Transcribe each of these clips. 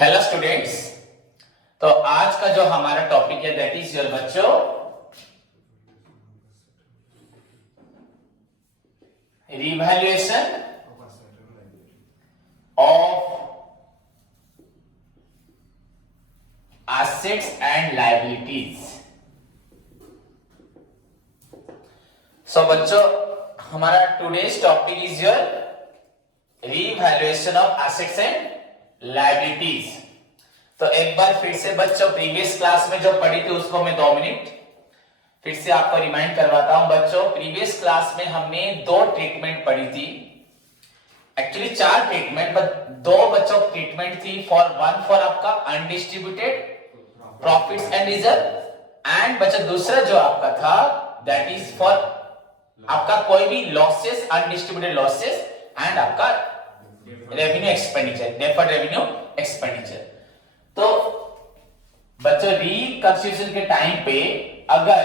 Hello students. तो आज का जो हमारा टॉपिक है दैट इज योर बच्चों revaluation of assets and liabilities. So बच्चों हमारा today's topic is your revaluation of assets and liabilities. तो एक बार फिर से बच्चों प्रीवियस क्लास में जो पढ़ी थी उसको मैं 2 मिनट फिर से आपको रिमाइंड करवाता हूं। बच्चों प्रीवियस क्लास में हमने 2 ट्रीटमेंट पढ़ी थी, एक्चुअली 4 ट्रीटमेंट, बट 2 बच्चों ट्रीटमेंट थी। वन फॉर आपका undistributed profits and reserve, and बच्चों दूसरा जो आपका था दैट इज फॉर आपका कोई भी लॉसेस, अनडिस्ट्रीब्यूटेड लॉसेस एंड आपका revenue expenditure, deferred revenue expenditure. तो बच्चों रिकंसिलिएशन के टाइम पे अगर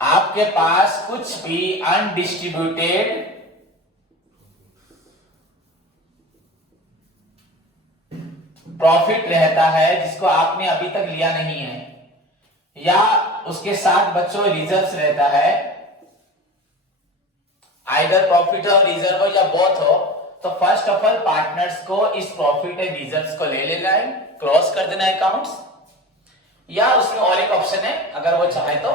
आपके पास कुछ भी अनडिस्ट्रीब्यूटेड प्रॉफिट रहता है जिसको आपने अभी तक लिया नहीं है, या उसके साथ बच्चों रिजर्व्स रहता है, आइदर प्रॉफिट और रिजर्व हो या बोथ हो, तो फर्स्ट ऑफ ऑल पार्टनर्स को इस प्रॉफिट एंड रिजर्व्स को ले लेना है, क्लोज कर देना है अकाउंट्स, या उसमें और एक ऑप्शन है अगर वो चाहे तो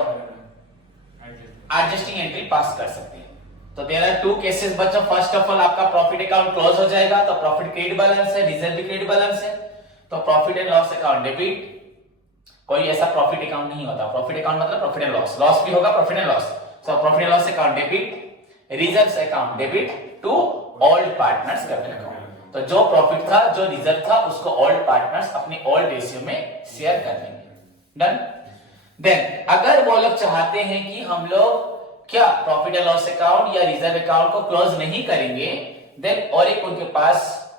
एडजस्टिंग एंट्री पास कर सकते हैं। तो देयर आर 2 केसेस बच्चों। फर्स्ट ऑफ ऑल आपका प्रॉफिट अकाउंट क्लोज हो जाएगा तो प्रॉफिट क्रेडिट बैलेंस है, रिजर्व भी क्रेडिट बैलेंस है, तो profit and loss account debit. कोई ऐसा प्रॉफिट अकाउंट नहीं होता, प्रॉफिट अकाउंट मतलब प्रॉफिट एंड लॉस, लॉस भी होगा profit and loss, so profit and loss account debit, reserves account debit to old partners capital account. तो जो प्रॉफिट था, जो रिजर्व था, उसको ओल्ड पार्टनर्स अपनी ओल्ड रेशियो में शेयर कर देंगे। डन। देन अगर वो लोग चाहते हैं कि हम लोग क्या प्रॉफिट एंड लॉस अकाउंट या रिजर्व अकाउंट को क्लोज नहीं करेंगे, देन और एक उनके पास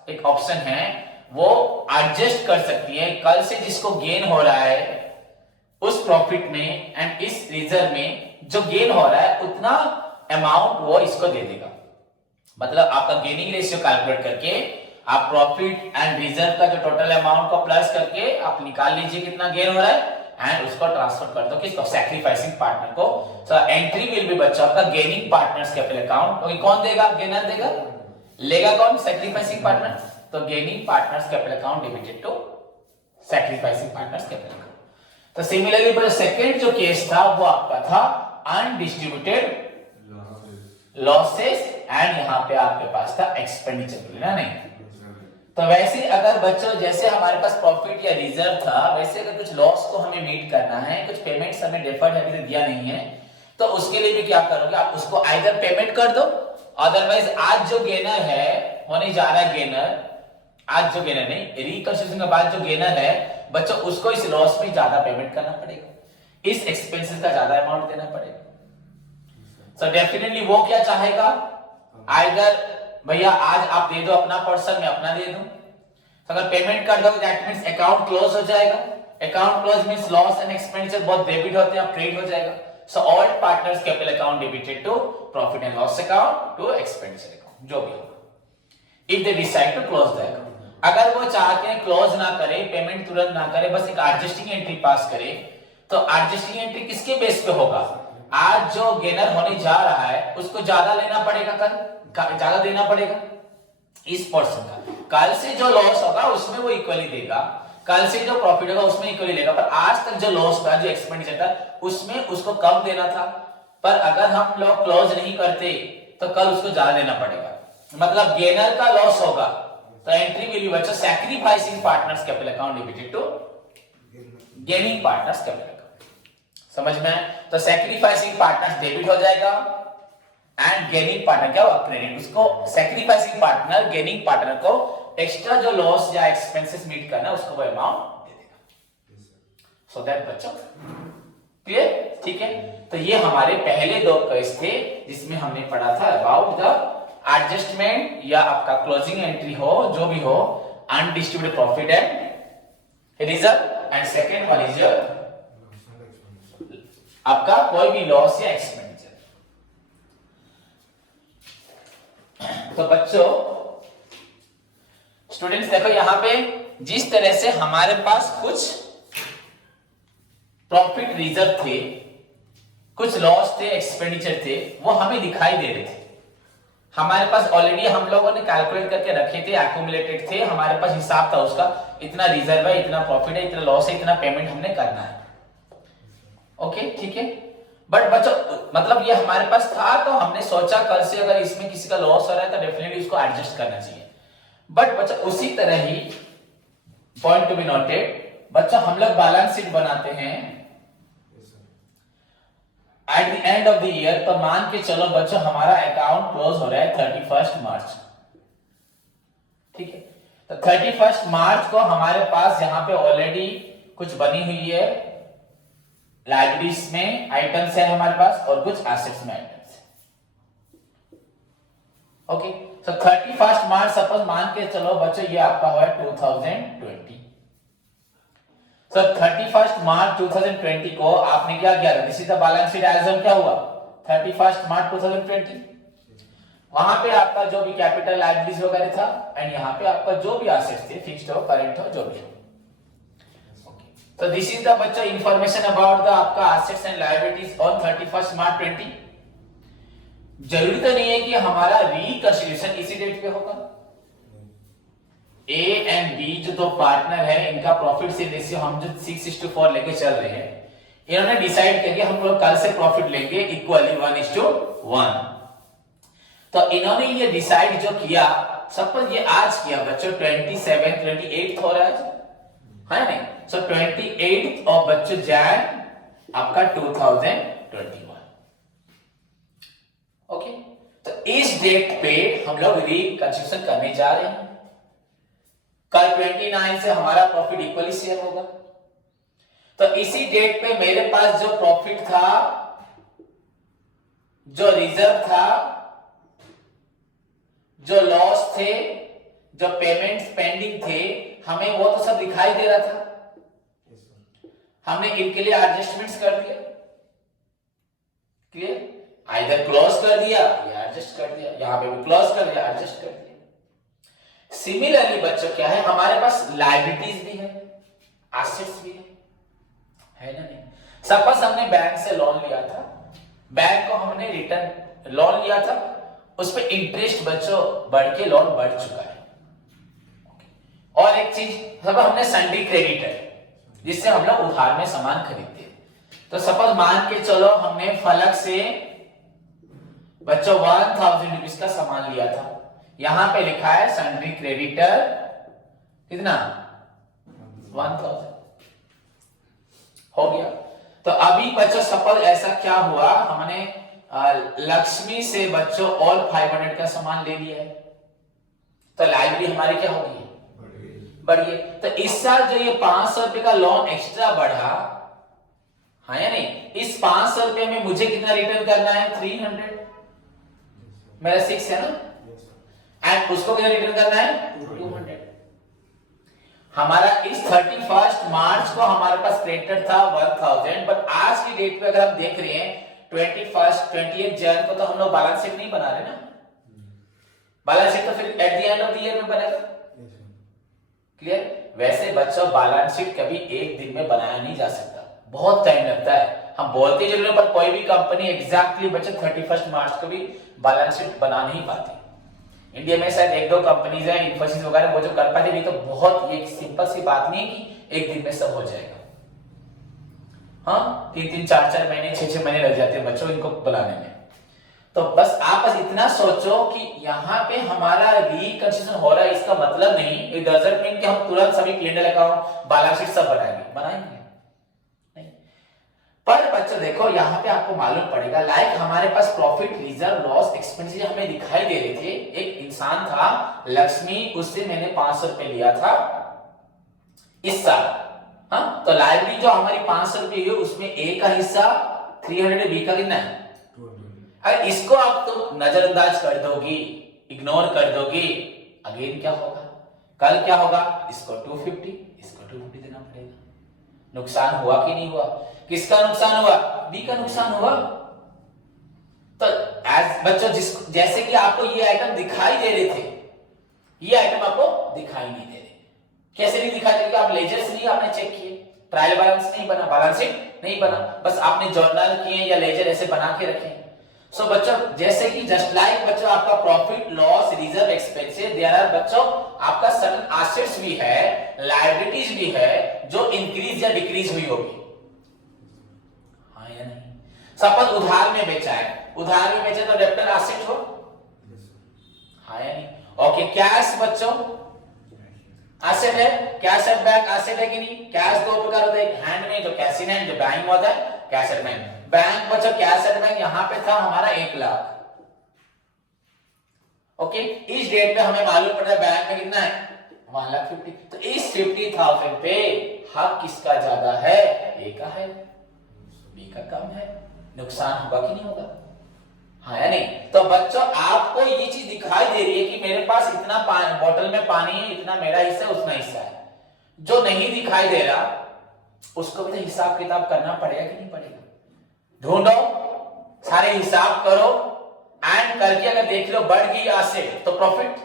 एक ऑप्शन है, वो एडजस्ट कर सकती है। कल से जिसको गेन हो रहा है उस प्रॉफिट में एंड इस रिजर्व में जो गेन हो रहा है उतना अमाउंट वो इसको दे देगा। मतलब आपका गेनिंग रेशियो कैलकुलेट करके आप प्रॉफिट एंड रिजर्व का जो टोटल अमाउंट को प्लस करके आप निकाल लीजिए कितना गेन हो रहा है, एंड उसको ट्रांसफर कर दो किसको, सैक्रिफाइसिंग पार्टनर को। सो एंट्री विल बी बच्चों आपका गेनिंग पार्टनर्स कैपिटल अकाउंट। तो कौन देगा, गेनर देगा, लेगा कौन, सैक्रिफाइसिंग पार्टनर। तो gaining partners capital account debited to sacrificing partners capital account. तो सिमिलरली सेकंड जो केस था वो आपका था अनडिस्ट्रीब्यूटेड लॉसेस, एंड यहां पे आपके पास था एक्सपेंडिचर ना, नहीं। तो वैसे अगर बच्चों जैसे हमारे पास प्रॉफिट या रिजर्व था, वैसे अगर कुछ लॉस को हमें मीट करना है, कुछ पेमेंट्स हमें डेफर्ड अभी तक दिया नहीं है, तो उसके लिए भी क्या करोगे आप, उसको आइदर पेमेंट कर दो, अदरवाइज आज जो गेनर है होने जा रहा है, गेनर आज जो गेनर नहीं, रिकंसिलिएशन के बाद जो गेनर है बच्चों उसको इस लॉस में ज्यादा पेमेंट करना पड़ेगा, इस एक्सपेंसेस का ज्यादा अमाउंट देना पड़ेगा। सो डेफिनेटली वो क्या चाहेगा, आइदर भैया आज आप दे दो अपना पर्सन, मैं अपना दे दूं। तो अगर पेमेंट कर दो दैट मींस अकाउंट क्लोज हो जाएगा, account close means loss and expenditure बहुत डेबिट होते हैं, अब क्रेडिट हो जाएगा। So all partners capital account debited to profit and loss account to expenditure account, जो भी होगा, if they decide to close the account. अगर वो चाहते हैं क्लोज ना करे, पेमेंट तुरंत ना करे, बस एक एडजस्टिंग एंट्री पास करे, तो एडजस्टिंग एंट्री किसके बेस पे होगा, आज जो गेनर होने जा रहा है उसको ज्यादा लेना पड़ेगा, कल ज्यादा देना पड़ेगा इस पर्सन का, कल से जो लॉस होगा उसमें वो इक्वली देगा, कल से जो प्रॉफिट होगा उसमें इक्वली लेगा, पर आज तक जो लॉस था, जो एक्सपेंडिचर था, उसमें उसको कम देना था। पर अगर हम लोग क्लोज नहीं करते तो कल उसको ज्यादा देना पड़ेगा, मतलब गेनर का लॉस होगा। तो एंट्री विल बी बच्चों sacrificing partners capital account debited to gaining partners capital account, समझ में। तो सैक्रिफाइसिंग पार्टनर्स डेबिट हो जाएगा एंड गेनिंग पार्टनर क्या होगा, क्रेडिट। उसको सैक्रिफाइसिंग पार्टनर गेनिंग पार्टनर को एक्स्ट्रा जो लॉस या एक्सपेंसेस मीट करना है उसको वो अमाउंट दे देगा। सो दैट बच्चों क्लियर, ठीक है। तो ये हमारे पहले 2 केस थे जिसमें हमने पढ़ा था अबाउट द एडजस्टमेंट या आपका क्लोजिंग एंट्री हो, जो भी हो, undistributed profit and reserve, and second one is आपका कोई भी लॉस या एक्सपेंडिचर। तो बच्चों स्टूडेंट्स देखो यहाँ पे जिस तरह से हमारे पास कुछ प्रॉफिट रिजर्व थे, कुछ लॉस थे, एक्सपेंडिचर थे, वो हमें दिखाई दे रहे थे। हमारे पास ऑलरेडी हम लोगों ने कैलकुलेट करके रखे थे, एक्यूमुलेटेड थे, हमारे पास हिसाब था उसका, इतना रिजर्व है, इतना प्रॉफिट है, इतना लॉस है, इतना पेमेंट हमने करना है। ओके ठीक है। बट बच्चों मतलब ये हमारे पास था, तो हमने सोचा कल से अगर इसमें किसी का लॉस हो रहा है तो डेफिनेटली उसको एडजस्ट करना चाहिए। बट बच्चों उसी तरह ही पॉइंट टू बी नोटेड, बच्चों हम लोग बैलेंस शीट बनाते हैं at the end of the year. तो मान के चलो बच्चों हमारा अकाउंट क्लोज हो रहा है 31 मार्च, ठीक है। तो 31 मार्च को हमारे पास यहाँ पे ऑलरेडी कुछ बनी हुई है, लाइब्रेरीज में आइटम्स है हमारे पास और कुछ एसेट्स में आइटम्स है। ओके, तो 31 मार्च सपोज मान के चलो बच्चों ये आपका हुआ 2020। तो 31 मार्च 2020 को आपने क्या किया? This is the balance sheet as on क्या हुआ 31 मार्च 2020। वहां पे आपका जो भी कैपिटल लायबिलिटीज वगैरह था एंड यहाँ पे आपका जो भी एसेट्स थे, फिक्स्ड हो, करंट हो, जो भी हो। तो दिस इज द बच्चा इंफॉर्मेशन अबाउट द आपका एसेट्स एंड लायबिलिटीज ऑन 31 मार्च 20। जरूरी तो नहीं है कि हमारा रिकंसिलिएशन इसी डेट पे होगा। ए एंड बी जो दो पार्टनर है, इनका प्रॉफिट से रेशियो हम जो 6:4 लेके चल रहे हैं, इन्होंने डिसाइड किया कि हम लोग कल से प्रॉफिट लेंगे इक्वली 1:1। तो इन्होंने ये डिसाइड जो किया, सपोज ये आज किया बच्चों 28 हो रहा है नहीं? सो 28 ऑफ बच्चों जैन आपका 2021। ओके, तो इस डेट पे हम लोग रिकंसिलिएशन करने जा रहे हैं। कल 29 से हमारा प्रॉफिट इक्वली शेयर होगा। तो इसी डेट पे मेरे पास जो प्रॉफिट था, जो रिजर्व था, जो लॉस थे, जो पेमेंट्स पेंडिंग थे, हमें वो तो सब दिखाई दे रहा था। हमने इनके लिए एडजस्टमेंट्स कर दिया। क्लियर? आइदर क्लोज कर दिया या एडजस्ट कर दिया। यहां पे भी क्लोज कर दिया, एडजस्ट कर दिया। सिमिलरली बच्चों क्या है, हमारे पास लायबिलिटीज भी है, एसेट्स भी है ना नहीं? सपोज हमने बैंक से लोन लिया था, बैंक को हमने रिटर्न लोन लिया था, उस पे इंटरेस्ट बच्चों बढ़ के लोन बढ़ चुका है। और एक चीज, सब हमने सन्डी क्रेडिट है जिससे हम लोग उधार में सामान खरीदते हैं। तो सपोज मान के चलो हमने फलक से बच्चों 1000 रुपीज का सामान लिया था, यहां पे लिखा है सन्ड्री क्रेडिटर कितना 1000 हो गया। तो अभी बच्चों सपोज ऐसा क्या हुआ, हमने लक्ष्मी से बच्चों और 500 का सामान ले लिया है, तो लाइब्रेरी हमारी क्या होगी, बढ़िए। तो इस साल जो ये 500 रुपए का लोन एक्स्ट्रा बढ़ा, हाँ या नहीं, इस 500 रुपए में मुझे कितना रिटर्न करना है 300, मेरा 6 है ना, एंड उसको कितना रिटर्न करना है 200। हमारा इस 31 मार्च को हमारे पास क्रेडिट था 1000, बट आज की डेट पे अगर हम देख रहे हैं 28 जन को, तो हम लोग बैलेंस शीट नहीं बना रहे ना। बैलेंस शीट तो फिर at the end of the year में बनेगा। क्लियर? वैसे बच्चों बैलेंस शीट कभी एक दिन में बनाया नहीं जा सकता, बहुत टाइम लगता है। हम बोलते जरूर पर कोई भी कंपनी एग्जैक्टली बच्चों 31 मार्च को भी बैलेंस शीट बना नहीं पाती। इंडिया में शायद 1-2 कंपनीज है, इन्फोसिस वगैरह, वो जो कर पाते हैं। तो बहुत ये सिंपल सी बात नहीं है कि एक दिन में सब हो जाएगा। हाँ, 3-3, 4-4 महीने, 6-6 महीने लग जाते हैं बच्चों इनको बनाने में। तो बस आप बस इतना सोचो कि यहाँ पे हमारा रिकंसिलिएशन हो रहा है, इसका मतलब नहीं, इट डजंट मीन कि हम तुरंत सभी P&L अकाउंट, बैलेंस शीट सब बनाएंगे नहीं। पर बच्चों देखो यहाँ पे आपको मालूम पड़ेगा, लाइक हमारे पास प्रॉफिट, रिजर्व, लॉस, एक्सपेंडिचर हमें दिखाई दे रहे थे। एक इंसान था लक्ष्मी, उससे मैंने 500 रुपए लिया था इस साल। हाँ, तो लाइब्रेरी जो हमारी 500 रुपए है, उसमें ए का हिस्सा 300, बी का कितना है 200। अगर इसको आप तो नजरअंदाज कर दोगी, इग्नोर कर दोगी, अगेन क्या होगा, कल क्या होगा, इसको 250, इसको 250 देना पड़ेगा। नुकसान हुआ कि नहीं हुआ? किसका नुकसान हुआ? बी का नुकसान हुआ। तो एज बच्चों जैसे कि आपको ये आइटम दिखाई दे रहे थे, ये आइटम आपको दिखाई नहीं दे रहे। कैसे नहीं दिखाई दे रही? आप लेजर्स नहीं आपने चेक किए, ट्रायल बैलेंस नहीं बना, बैलेंस शीट नहीं बना, बस आपने जर्नल किए या लेजर ऐसे बना के रखे। सो बच्चों जैसे कि जस्ट लाइक बच्चों आपका profit loss reserve expenses, there are बच्चों आपका सर्टेन एसेट्स भी है, लायबिलिटीज भी है जो इंक्रीज या डिक्रीज हुई होगी, हाँ या नहीं? सपोज उधार में बेचा है, उधार में बेचा तो डेब्टर एसेट हो, हाँ या नहीं? ओके, कैश बच्चों एसेट है, कैश एट बैंक एसेट है कि नहीं? कैश दो प्रकार होता है, एक हैंड में जो कैश इन हैंड, जो बैंक में होता है कैश एट बैंक। बैंक बच्चों कैश एट बैंक यहां पे था हमारा 1 लाख, ओके, इस डेट पे हमें मालूम पड़ रहा है बैंक में कितना है 1,50,000, तो इस 50,000 पे हक किसका ज्यादा है? ए का है, बी का कम है, नुकसान होगा कि नहीं होगा, हाँ या नहीं? तो बच्चों आपको ये चीज दिखाई दे रही है कि मेरे पास इतना बोतल में पानी है, इतना मेरा हिस्सा है, उतना हिस्सा है। जो नहीं दिखाई दे रहा उसको भी तो हिसाब किताब करना पड़ेगा कि नहीं पड़ेगा? ढूंढो, सारे हिसाब करो, एंड करके अगर देख लो बढ़ गई एसेट तो प्रॉफिट,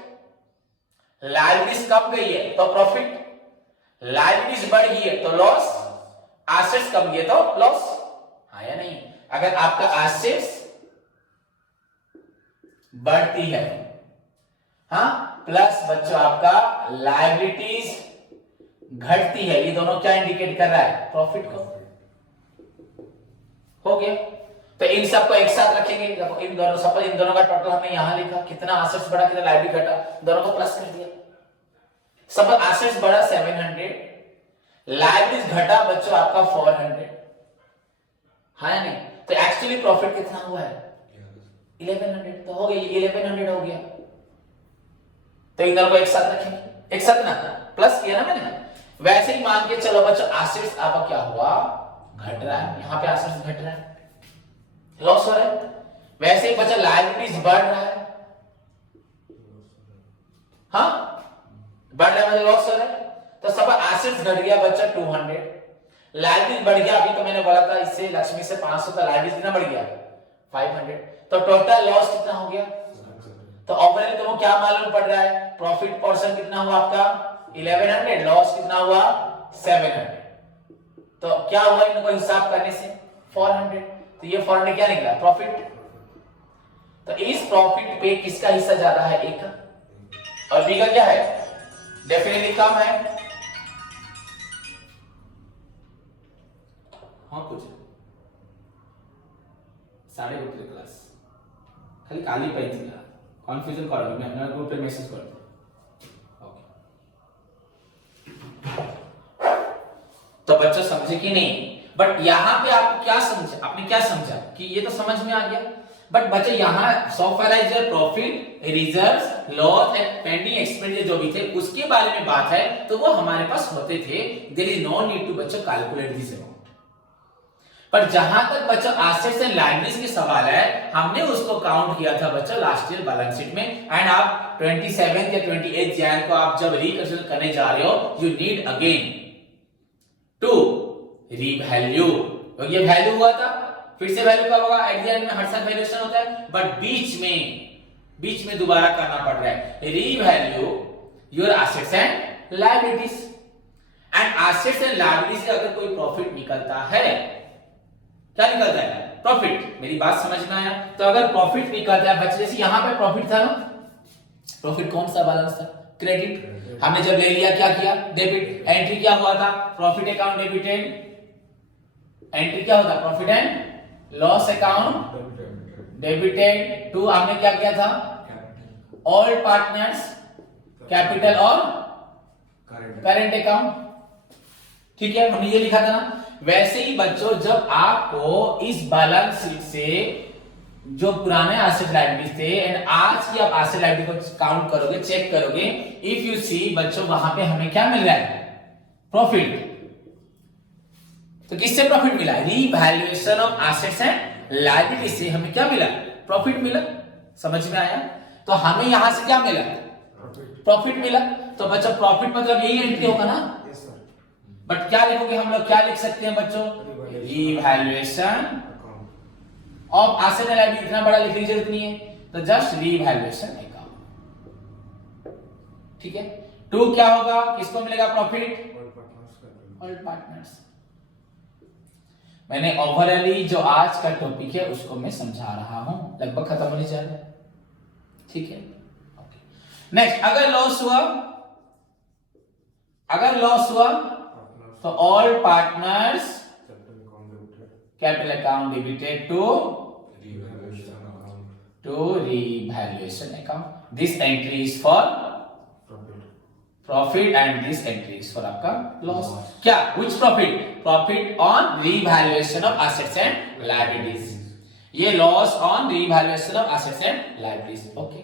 लायबिलिटीज कम गई है तो प्रॉफिट, लायबिलिटीज बढ़ गई है तो लॉस, एसेट्स कम गई है तो लॉस, हाँ या नहीं? अगर आपका एसेट्स बढ़ती है, हाँ, प्लस बच्चों आपका लायबिलिटीज घटती है, ये दोनों क्या इंडिकेट कर रहा है? प्रॉफिट को। हो गया, तो इन सबको एक साथ रखेंगे, देखो इन दोनों, सपोज इन दोनों का टोटल हमने यहां लिखा, कितना एसेट्स बढ़ा कितना लायबिलिटी घटा, दोनों को प्लस कर दिया। सपोज एसेट्स बढ़ा 700, लायबिलिटीज घटा बच्चों आपका 400, हाँ या नहीं? तो एक्चुअली प्रॉफिट कितना हुआ है? 1100, तो हो गया 1100 हो गया। तो इन दोनों को एक साथ रखेंगे, एक साथ ना प्लस किया ना मैंने। वैसे ही मान के चलो बच्चों एसेट्स आपका क्या हुआ? घट रहा है, यहां पे एसेट्स घट रहा है, लॉस हो रहा है। वैसे ही बच्चा लायबिलिटीज बढ़ रहा है, हाँ बढ़ रहा है मतलब लॉस हो रहा है। तो सब एसेट्स घट गया बच्चा 200, लायबिलिटीज बढ़ गया, अभी तो मैंने बोला था इससे लक्ष्मी से 500 का, लायबिलिटीज कितना बढ़ गया 500, तो टोटल लॉस कितना हो गया? तो ओवरऑल तुमको क्या मालूम पड़ रहा है? प्रॉफिट पोर्शन कितना हुआ आपका 1100, लॉस कितना हुआ 700, तो क्या हुआ इनको हिसाब करने से 400, तो ये 400 क्या निकला? प्रॉफिट। तो इस प्रॉफिट पे किसका हिस्सा ज्यादा है? ए का, और बी का क्या है? डेफिनेटली कम है, हाँ कुछ 3:30 क्लास खाली काली पाई कन्फ्यूजन कर ग्रुप पे मैसेज कर दो। तो बच्चों समझे कि नहीं? बट यहां पे आपको क्या समझा, आपने क्या समझा कि ये तो समझ में आ गया, बट बच्चों यहां software profit reserves loss and pending expenditure जो भी थे उसके बारे में बात है, तो वो हमारे पास होते थे। There is no need to बच्चों कैलकुलेट दिस अमाउंट। पर जहां तक बच्चों एसेट्स एंड लायबिलिटीज के सवाल है, हमने उसको काउंट किया था बच्चों लास्ट ईयर बैलेंस शीट में, एंड आप 27 या 28 जैन को आप जब रिकंसिडर करने जा रहे हो, you need again to revalue. तो ये वैल्यू हुआ था, फिर से वैल्यू कब होगा? एट द एंड में हर साल वैल्यूएशन होता है, बट बीच में दोबारा करना पड़ रहा है revalue your assets and liabilities. And assets and liabilities से अगर कोई प्रॉफिट निकलता है, क्या निकलता है? प्रॉफिट। मेरी बात समझ में आया? तो अगर प्रॉफिट निकलता है बच्चे, जैसे यहां पे प्रॉफिट था ना, प्रॉफिट कौन सा बैलेंस था? क्रेडिट। हमने जब ले लिया क्या किया? डेबिट। एंट्री क्या हुआ था? Profit account debited. एंट्री क्या होता? Profit and loss account debited to, हमने क्या किया था? ऑल पार्टनर्स कैपिटल और करेंट अकाउंट। ठीक है, हमने ये लिखा था ना। वैसे ही बच्चों जब आपको इस बैलेंस शीट से जो पुराने एसेट लायबिलिटीज थे एंड आज की आप एसेट लायबिलिटी को काउंट करोगे, चेक करोगे, इफ यू सी बच्चों वहां पे हमें क्या मिल रहा है? प्रॉफिट। तो किससे प्रॉफिट मिला? Revaluation of assets and liability से हमें क्या मिला? प्रॉफिट मिला। समझ में आया? तो हमें यहां से क्या मिला? प्रॉफिट मिला। तो बच्चों प्रॉफिट मतलब यही एंट्री होगा ना? बट क्या लिखोगे हम लोग? क्या लिख सकते हैं बच्चों? Revaluation of asset and liability. इतना बड़ा लिखने की जरूरत नहीं है, तो जस्ट रीवैल्यूएशन अकाउंट। ठीक है। 2 क्या होगा, किसको मिलेगा प्रॉफिट, ऑल पार्टनर्स। मैंने ओवरऑली जो आज का टॉपिक है उसको मैं समझा रहा हूं, लगभग खत्म होने जा रहा है, ठीक है। नेक्स्ट, अगर लॉस हुआ तो all partners capital account debited to revaluation account। This entry is for profit and this entry is for आपका लॉस। क्या, which profit on revaluation of assets and liabilities, ये loss on revaluation of assets and liabilities. Okay,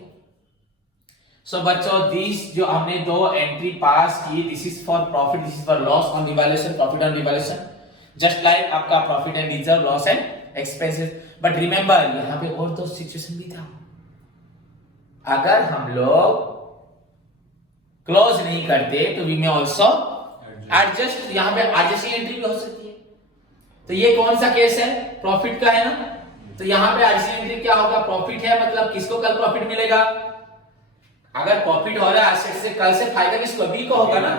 so बच्चों this जो हमने 2 entry pass की, this is for profit, this is for loss on revaluation, profit on revaluation, just like आपका profit and reserve, loss and expenses. But remember यहां पे और 2 situation भी था, अगर हम लोग क्लोज नहीं करते तो वी मे आल्सो एडजस्ट, यहां पे एडजस्टिंग एंट्री भी हो सकती है। तो ये कौन सा केस है, प्रॉफिट का है ना, तो यहां पे एडजस्टिंग एंट्री क्या होगा, प्रॉफिट है, मतलब किसको कल प्रॉफिट मिलेगा, अगर प्रॉफिट हो रहा है एसेट से, कल से फायदा किसको, बी को होगा ना,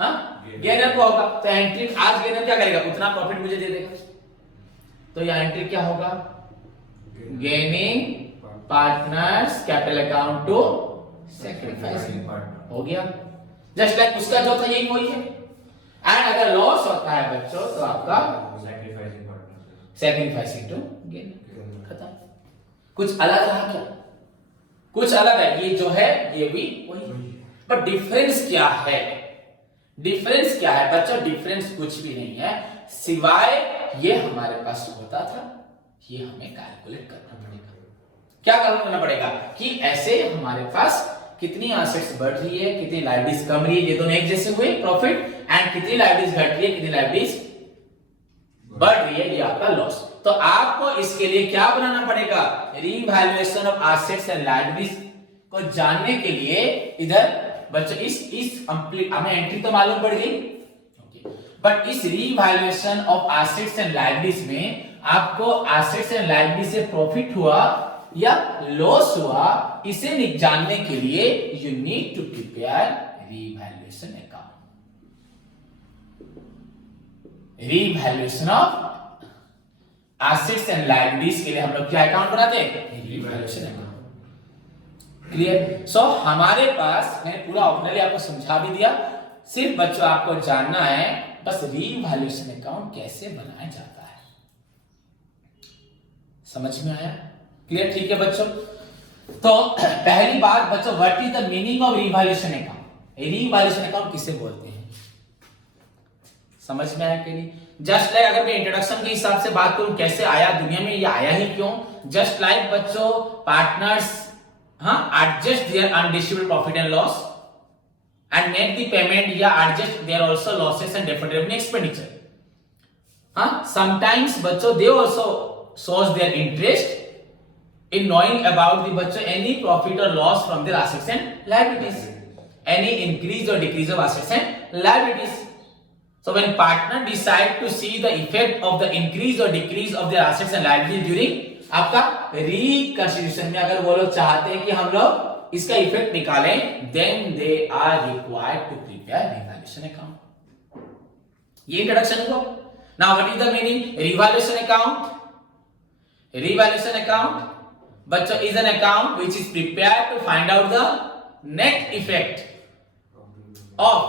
हाँ गेनर को होगा। तो एंट्री आज गेनर क्या करेगा, उतना प्रॉफिट मुझे दे देगा, तो यह एंट्री क्या होगा, gaining partners capital account to sacrificing partner, हो गया। जस्ट लाइक उसका जो था यही वही है। एंड अगर लॉस होता है बच्चों तो आपका सैक्रिफाइसिंग टू गेन, खत्म। कुछ अलग रहा क्या, कुछ अलग है, ये जो है ये भी वही है, बट डिफरेंस क्या है, डिफरेंस क्या है बच्चों, डिफरेंस कुछ भी नहीं है, सिवाय ये हमारे पास होता था, ये हमें कैलकुलेट करना पड़ेगा। क्या करना पड़ेगा कि ऐसे हमारे पास कितनी एसेट्स बढ़ रही है, कितनी लायबिलिटीज कम रही है, ये दोनों एक जैसे हुए प्रॉफिट, एंड कितनी लायबिलिटीज घट रही है, कितनी लायबिलिटीज बढ़ रही है, ये आपका लॉस। तो आपको इसके लिए क्या बनाना पड़ेगा, revaluation of assets and liabilities को जानने के लिए इधर बच्चों इस हमें एंट्री तो मालूम पड़ गई, बट इस revaluation of assets and liabilities में आपको एसेट्स एंड लायबिलिटीज से प्रॉफिट हुआ या लॉस हुआ, इसे जानने के लिए you need to prepare revaluation account. Revaluation of assets and liabilities के लिए हम लोग क्या अकाउंट बनाते हैं, रीवैल्यूएशन अकाउंट। क्लियर। सो हमारे पास मैंने पूरा ऑप्शनली आपको समझा भी दिया, सिर्फ बच्चों आपको जानना है बस रीवैल्यूएशन अकाउंट कैसे बनाया जाता है, समझ में आया, क्लियर, ठीक है बच्चों। तो पहली बात बच्चों, what is the meaning of revaluation account, revaluation account किसे बोलते हैं, समझ में आया कि नहीं। जस्ट लाइक अगर मैं इंट्रोडक्शन के हिसाब से बात करूं, कैसे आया दुनिया में, ये आया ही क्यों, जस्ट लाइक बच्चों partners adjust there undistributed profit and loss and make the payment, adjust their also losses and deferred revenue expenditure. Sometimes बच्चों they also shows their interest in knowing about the बच्चों any profit or loss from their assets and liabilities, any increase or decrease of assets and liabilities. So when partner decide to see the effect of the increase or decrease of their assets and liabilities during आपका reconstitution में, अगर वो लोग चाहते हैं कि हम लोग इसका इफेक्ट निकालें, then they are required to prepare revaluation account. ये इंट्रोडक्शन को। Now what is the meaning revaluation account? Revaluation account बच्चों is an account which is prepared to find out the net effect of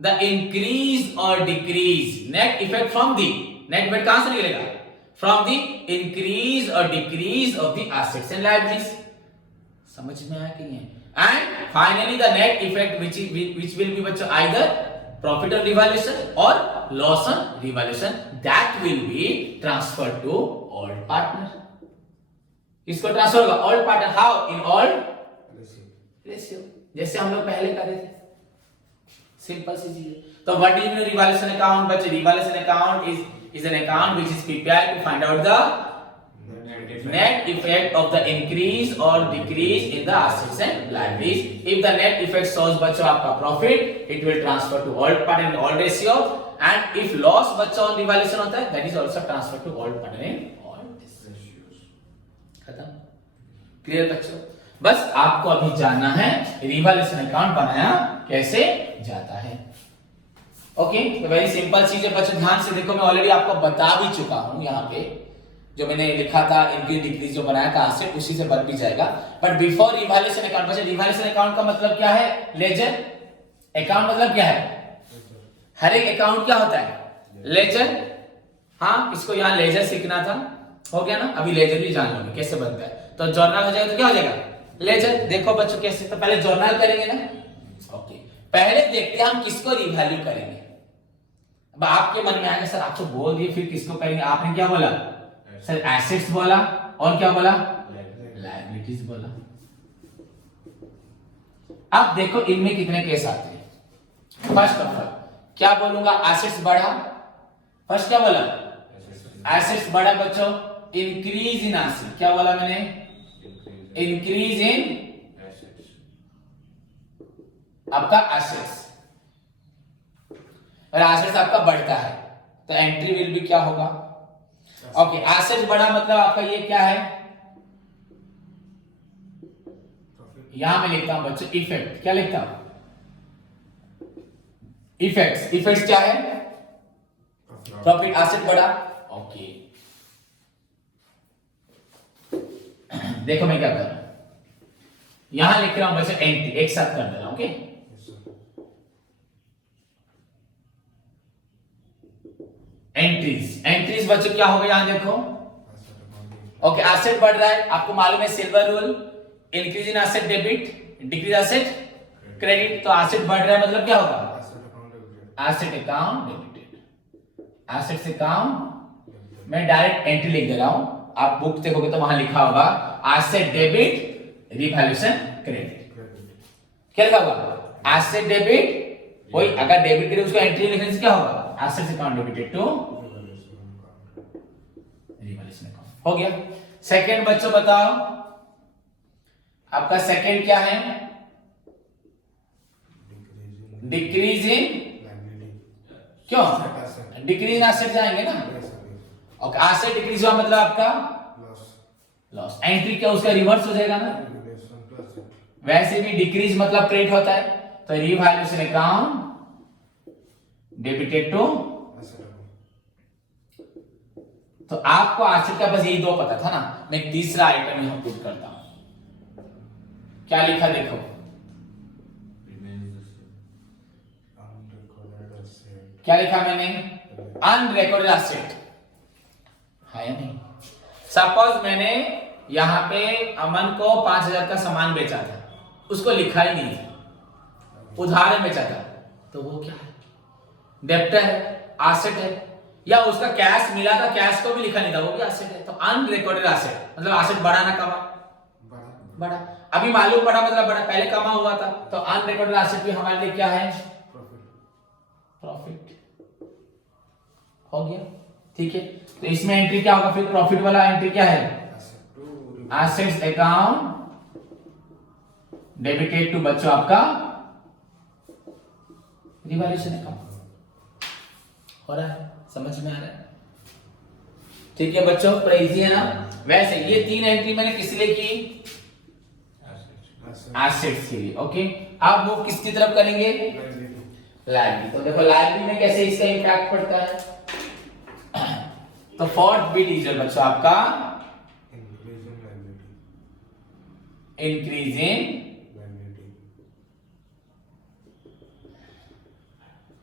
the increase or decrease, net effect from the net effect कहां से निकलेगा, from the increase or decrease of the assets and liabilities, समझ में आया कि नहीं, and finally the net effect which will be बच्चों either profit on revaluation or loss on revaluation, that will be transferred to all partner। इसको transfer होगा all partner, how, in all ratio, जैसे हम लोग पहले कर रहे थे, सिंपल सी चीज है। तो व्हाट इज revaluation account बच्चों, revaluation account is an account which is prepared to find out the net effect of the increase or decrease in the assets and liabilities. If the net effect shows बच्चों आपका profit, it will transfer to all partner in all ratio, and if loss बच्चों revaluation होता है, that is also transferred to all partner in all ratios। खत्म, clear बच्चों। बस आपको अभी जानना है रिवैल्यूएशन अकाउंट बनाया कैसे जाता है। ओके, तो वेरी सिंपल चीज है बच्चों, ध्यान से देखो, मैं ऑलरेडी आपको बता भी चुका हूं, यहाँ पे जो मैंने लिखा था इंक्रीज डिक्रीज जो बनाया था आज से उसी से बन भी जाएगा। बट बिफोर रिवैल्यूएशन अकाउंट, बच्चों रिवैल्यूएशन अकाउंट का मतलब क्या है? लेजर अकाउंट मतलब क्या है? हर एक अकाउंट क्या होता है? लेजर। हाँ, इसको यहाँ लेजर सीखना था, हो गया ना। अभी लेजर भी जान लोगे कैसे बनता है। तो जर्नल हो जाएगा तो क्या हो जाएगा? लेजर। देखो बच्चों कैसे, तो पहले जर्नल करेंगे ना। ओके, पहले देखते हैं हम किसको रिवैल्यू करेंगे। अब आपके मन में आएगा सर आप तो बोल दिए, फिर किसको करेंगे? आपने क्या बोला सर? एसेट्स बोला, और क्या बोला? लायबिलिटीज बोला। अब देखो इनमें कितने केस आते हैं। फर्स्ट ऑफ ऑल क्या बोलूंगा? एसेट्स बढ़ा। फर्स्ट क्या बोला? एसेट्स बढ़ा बच्चों। इंक्रीज इन एसेट, क्या बोला मैंने? इंक्रीज इन आपका एसेट्स, और एसेट्स आपका बढ़ता है तो एंट्री विल भी क्या होगा? ओके, एसेट्स बढ़ा मतलब आपका ये क्या है? यहां मैं लिखता हूं बच्चों इफेक्ट। क्या लिखता हूं? इफेक्ट्स। इफेक्ट्स क्या है? प्रॉफिट। एसेट बढ़ा। ओके, देखो मैं क्या कर रहा हूं, यहां लिख रहा हूं बच्चों एंट्री, एक साथ कर दे रहा हूं। Okay, entries. एंट्रीज बच्चों क्या होगा? यहां देखो। ओके, एसेट बढ़ रहा है, आपको मालूम है silver rule, increase in asset debit, decrease asset credit. तो एसेट बढ़ रहा है मतलब क्या होगा? Asset account debited. Assets account मैं डायरेक्ट एंट्री लिख दे रहा हूं, आप बुक देखोगे तो वहां लिखा होगा एसेट डेबिट रिवैल्यूएशन क्रेडिट। क्या लिखा होगा? एसेट डेबिट, वही अगर डेबिट क्रेडिट उसको एंट्री लिखने से क्या होगा? Assets account debited to revaluation account. हो गया। सेकंड बच्चों बताओ, आपका सेकंड क्या है? डिक्रीज इन, क्यों डिक्रीज इन एसेट जाएंगे ना। ओके, एसेट डिक्रीज हुआ मतलब आपका लॉस। एंट्री क्या उसका रिवर्स हो जाएगा ना। वैसे भी डिक्रीज मतलब क्रेडिट होता है, तो रिवैल्यूएशन अकाउंट डेबिटेड टू। तो आपको एसेट का बस यही दो पता था ना, मैं तीसरा आइटम यहां पुट करता हूं। क्या लिखा देखो, क्या लिखा मैंने? अनरिकॉर्डेड एसेट है या नहीं? सपोज मैंने यहां पे अमन को 5,000 का सामान बेचा था, उसको लिखा ही नहीं था, उधार में बेचा था, तो वो क्या है? डेब्टर है, एसेट है। या उसका कैश मिला था, कैश को भी लिखा नहीं था, वो भी एसेट है। तो अनरिकॉर्डेड एसेट मतलब एसेट बढ़ा ना कमा? बढ़ा। अभी मालूम पड़ा मतलब बढ़ा, पहले कमा हुआ था, तो अनरिकॉर्डेड एसेट भी हमारे लिए क्या है? प्रॉफिट। हो गया, ठीक है। तो इसमें एंट्री क्या होगा फिर? प्रॉफिट वाला एंट्री क्या है? एसेट्स अकाउंट डेबिटेड टू बच्चों आपका रिवैल्यूएशन अकाउंट। हो रहा है, समझ में आ रहा है? ठीक है बच्चों, पूरा इजी है ना। वैसे ये तीन एंट्री मैंने किस लिए की? एसेट्स के लिए। ओके, अब वो किसकी तरफ करेंगे? लायबिलिटी। तो देखो लायबिलिटी में कैसे इसका इंपैक्ट पड़ता है। तो फोर्थ बिट इज बच्चों आपका इंक्रीज इन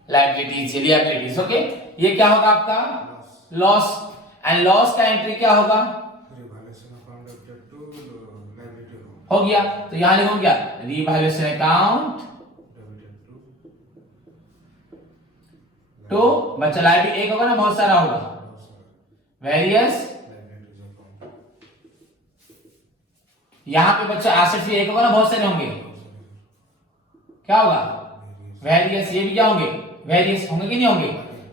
लायबिलिटीज, लिएबिलिटीज। ओके, ये क्या होगा आपका? लॉस। एंड लॉस का एंट्री क्या होगा? हो गया, तो यहां लिखो क्या? रिवैल्यूएशन अकाउंट टू बच्चा लायबिलिटी एक होगा ना, बहुत सारा होगा, वेरियस। यहां पे बच्चा एसेट्स भी एक होगा ना, बहुत सारे होंगे, क्या होगा? वेरियस। ये भी क्या होंगे? वेरियस होंगे कि नहीं होंगे?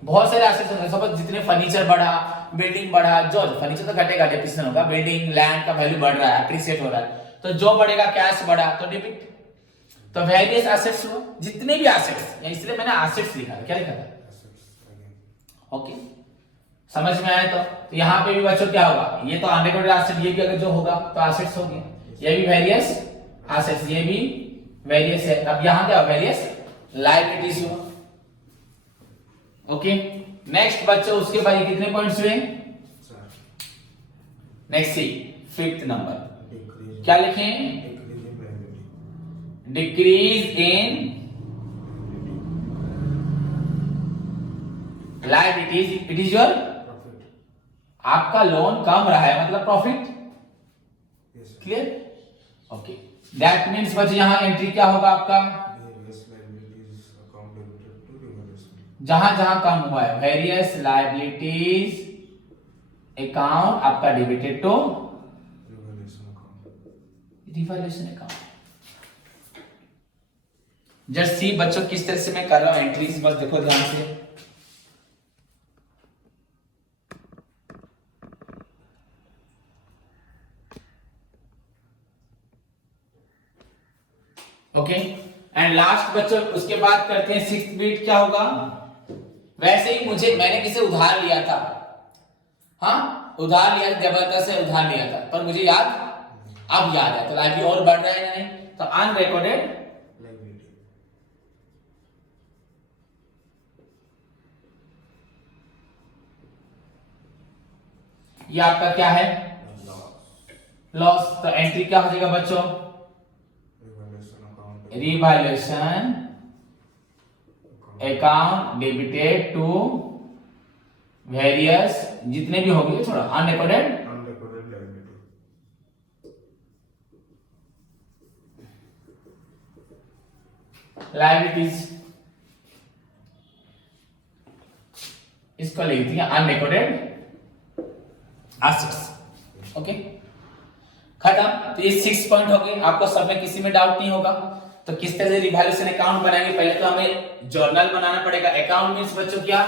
बहुत सारे एसेट्स होंगे। सपोज जितने फर्नीचर बढ़ा, बिल्डिंग बढ़ा, जो फर्नीचर तो घटेगा, डेप्रिसिएशन होगा, बिल्डिंग लैंड का वैल्यू बढ़ रहा है, एप्रिशिएट हो रहा है, तो जो बढ़ेगा कैश बढ़ा तो डेबिट। तो वेरियस एसेट्स हुआ, जितने भी एसेट्स, इसलिए मैंने एसेट्स लिखा है। क्या लिखा था? ओके, समझ में आया? तो यहाँ पे भी बच्चों क्या होगा? ये तो अनरिकॉर्डेड एसेट, ये भी अगर जो होगा तो एसेट्स हो गया, ये भी वेरियस एसेट्स, ये भी वेरियस है। अब यहां क्या वेरियस लायबिलिटीज हुआ। ओके, नेक्स्ट बच्चों उसके बाद कितने पॉइंट्स हुए? नेक्स्ट सी, फिफ्थ नंबर क्या लिखें? Decrease in liabilities, it is your आपका लोन कम रहा है मतलब profit. Clear? Okay, that means बच्चे यहां एंट्री क्या होगा आपका? जहां जहां कम हुआ है वेरियस लायबिलिटीज अकाउंट आपका debited to revaluation account. Just see बच्चों किस तरह से मैं कर रहा हूं एंट्रीज, बस देखो ध्यान से। ओके, एंड लास्ट बच्चों उसके बाद करते हैं सिक्स्थ बीट क्या होगा? वैसे ही मैंने किसे उधार लिया था, हाँ उधार लिया, जबरदस्त से उधार लिया था, पर मुझे अब याद है, तो लाइबिलिटी और बढ़ रहा है या नहीं? तो अनरिकॉर्डेड ये आपका क्या है? लॉस। तो एंट्री क्या हो जाएगा बच्चों? Revaluation account debited to various जितने भी होंगे थोड़ा अनरिकॉर्डेड लायबिलिटीज, इसको लिख दिया अनरिकॉर्डेड एसेट्स। ओके, खत्म। तो ये 6 पॉइंट हो गए, आपको सब में किसी में डाउट नहीं होगा। तो किस तरह से रिवैल्यूएशन अकाउंट बनाएंगे? पहले तो हमें जर्नल बनाना पड़ेगा। अकाउंट मींस बच्चों क्या?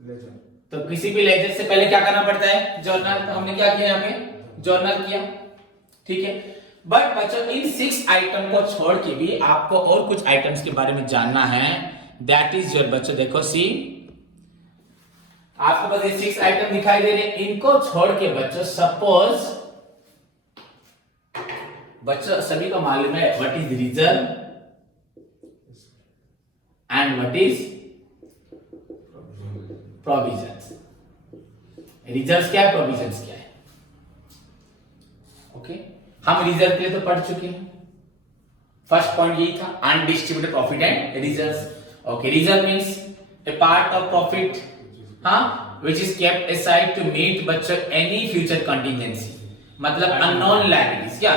लेजर। तो किसी भी लेजर से पहले क्या करना पड़ता है? जर्नल। तो हमने क्या किया? यहाँ पे जर्नल किया, ठीक है। बट बच्चों इन 6 आइटम को छोड़ के भी आपको और कुछ आइटम्स के बारे में जानना है। दैट इज योर बच्चों, देखो सी आपको बस ये 6 आइटम दिखाई दे रहे हैं, इनको छोड़ के बच्चों सपोज बच्चों सभी को मालूम है what is reserve and what is provisions. Reserves क्या है, प्रोविजंस क्या है? ओके, हम रिजर्व के लिए तो पढ़ चुके हैं। फर्स्ट पॉइंट यही था, undistributed profit and reserves. Okay, reserve means A part of profit which is kept aside to meet बच्चों any future contingency, मतलब unknown liabilities। क्या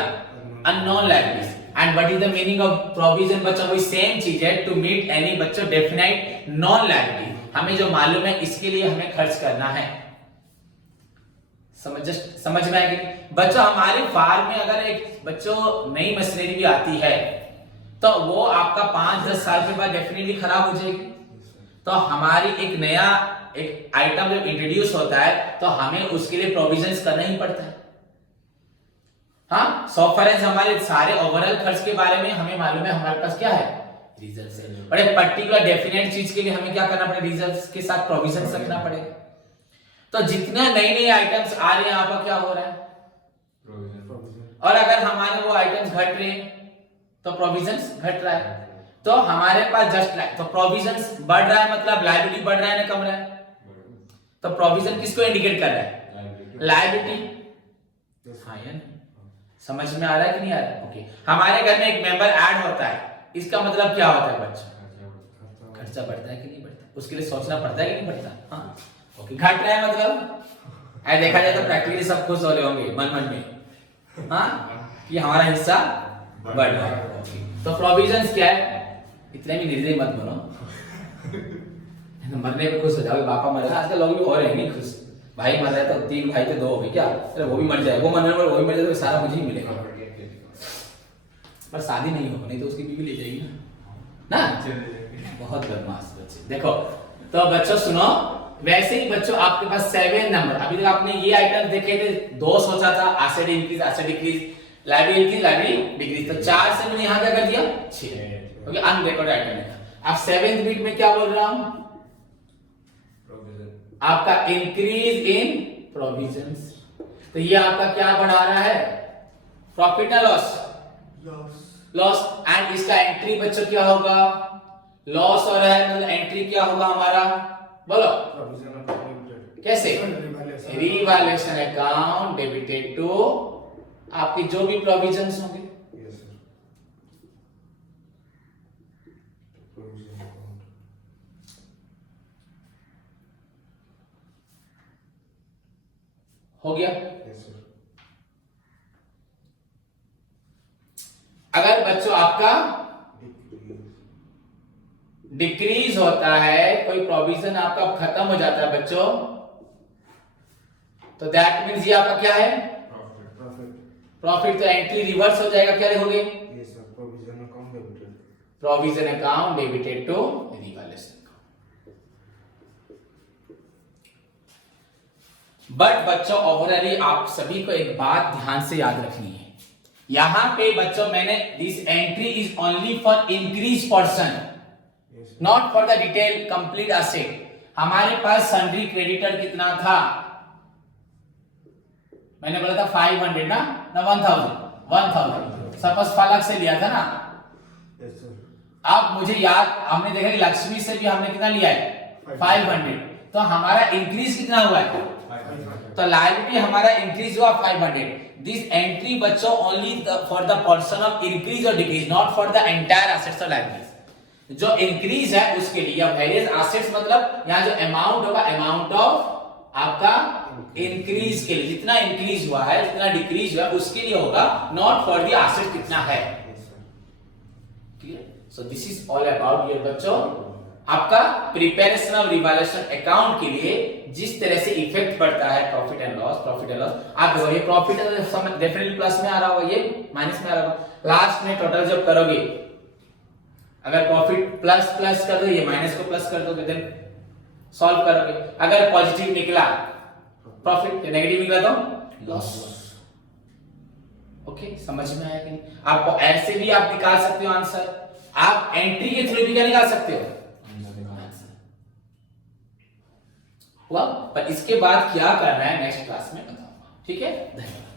unknown liabilities? and what is the meaning of provision बच्चों? वही same चीज है, to meet any बच्चों definite non liability, हमें जो मालूम है इसके लिए हमें खर्च करना है। समझ में आएगी बच्चों? हमारे फार्म में अगर एक बच्चों नई मशीनरी भी आती है तो वो आपका 5-10 साल के बाद डेफिनेटली खराब हो जाएगी। तो हमारी एक आइटम जब इंट्रोड्यूस होता है तो हमें उसके लिए प्रोविजंस करना ही पड़ता है। हाँ, सॉफ्टवेयर हमारे सारे ओवरऑल खर्च के बारे में हमें मालूम है, हमारे पास क्या है? रिजर्व्स है। और एक पर्टिकुलर डेफिनेट चीज के लिए हमें क्या करना पड़ेगा? रिजर्व्स के साथ प्रोविजंस रखना पड़ेगा। तो जितना नई आइटम्स आ रहे हैं आपका क्या हो रहा है? और अगर हमारे वो आइटम्स घट रहे हैं तो प्रोविजंस घट रहा है। तो हमारे पास जस्ट लाइक, तो प्रोविजंस बढ़ रहा है मतलब लायबिलिटी बढ़ रहा है ना कम रहा है? तो प्रोविजन किसको इंडिकेट कर रहा है? लायबिलिटी। हाँ या नहीं? समझ में आ रहा है कि नहीं आ रहा है? ओके, हमारे घर में एक मेंबर ऐड होता है, इसका मतलब क्या होता है बच्चा? खर्चा बढ़ता है कि नहीं बढ़ता? उसके लिए सोचना पड़ता है कि नहीं पड़ता? हाँ, ओके, घट रहा है मतलब ऐसा देखा जाए तो प्रैक्टिकली सब खुश हो रहे होंगे मन में, हाँ कि हमारा हिस्सा बढ़ रहा है। तो प्रोविजंस क्या है? इतने भी निर्दयी मत बनो, मरने पे खुश हो जाओगे, पापा मर रहा। आजकल लोग भी हो रहे हैं नहीं खुश, भाई मर रहा है तो 3 भाई थे 2 हो गए क्या? अरे वो भी मर जाए, वो मरने पर वो भी मर जाए तो सारा मुझे ही मिलेगा। पर शादी नहीं होगा, नहीं तो उसकी बीवी ले जाएगी ना। बहुत बदमाश बच्चे। देखो तो बच्चों सुनो, वैसे ही बच्चों आपके पास 7 नंबर, अभी तक आपने ये आइटम देखे थे, 2 सोचा था, asset increase asset decrease, liability increase liability decrease. तो 4 से मैंने यहां क्या कर दिया? 6, क्योंकि अनरिकॉर्डेड आइटम है। अब 7th बीट में क्या बोल रहा हूं? आपका इंक्रीज इन प्रोविजंस। तो ये आपका क्या बढ़ा रहा है? प्रॉफिट ना लॉस? लॉस। एंड इसका एंट्री बच्चों क्या होगा? लॉस हो रहा है मतलब एंट्री क्या होगा हमारा? बोलो कैसे? रिवैल्यूएशन अकाउंट डेबिटेड टू आपकी जो भी प्रोविजंस होंगे। हो गया? अगर बच्चों आपका डिक्रीज होता है, कोई प्रोविजन आपका खत्म हो जाता है बच्चों, तो दैट मीन्स ये आपका क्या है? प्रॉफिट। तो एंट्री रिवर्स हो जाएगा, क्या लिखोगे? Provision account debited to revaluation account. But बच्चों ओवरऑली आप सभी को एक बात ध्यान से याद रखनी है, यहां पे बच्चों मैंने this entry is only for increase person, not for the detail complete asset. हमारे पास सन्ड्री क्रेडिटर कितना था? मैंने बोला था 500 ना 1000 सपोज फलक से लिया था ना। अब मुझे याद, हमने देखा कि लक्ष्मी से भी हमने कितना लिया है? 500। तो हमारा इंक्रीज कितना हुआ है? तो लायबिलिटी हमारा इंक्रीज हुआ 500। दिस एंट्री बच्चों only for the person of increase और decrease, not for the entire assets और लायबिलिटीज। जो इंक्रीज है उसके लिए, वेरियस एसेट्स मतलब यहाँ जो अमाउंट होगा, अमाउंट ऑफ आपका इंक्रीज के लिए, जितना इंक्रीज हुआ है जितना डिक्रीज हुआ है उसके लिए होगा, नॉट फॉर द एसेट कितना है। So this is all about your बच्चों आपका प्रिपरेशन ऑफ रिवैल्यूएशन अकाउंट के लिए जिस तरह से इफेक्ट पड़ता है प्रॉफिट एंड लॉस। आप देखो ये प्रॉफिट डेफिनेटली प्लस में आ रहा होगा, ये माइनस में आ रहा होगा। लास्ट में टोटल जब करोगे, अगर प्रॉफिट प्लस प्लस कर दो, ये माइनस को प्लस कर दोगे, देन सॉल्व करोगे। अगर पॉजिटिव निकला प्रॉफिट, नेगेटिव निकला तो लॉस। ओके, समझ में आया कि नहीं? आपको ऐसे भी आप निकाल सकते हो आंसर, आप एंट्री के थ्रू भी क्या निकाल सकते हो हुआ। पर इसके बाद क्या करना है नेक्स्ट क्लास में बताऊंगा। ठीक है, धन्यवाद।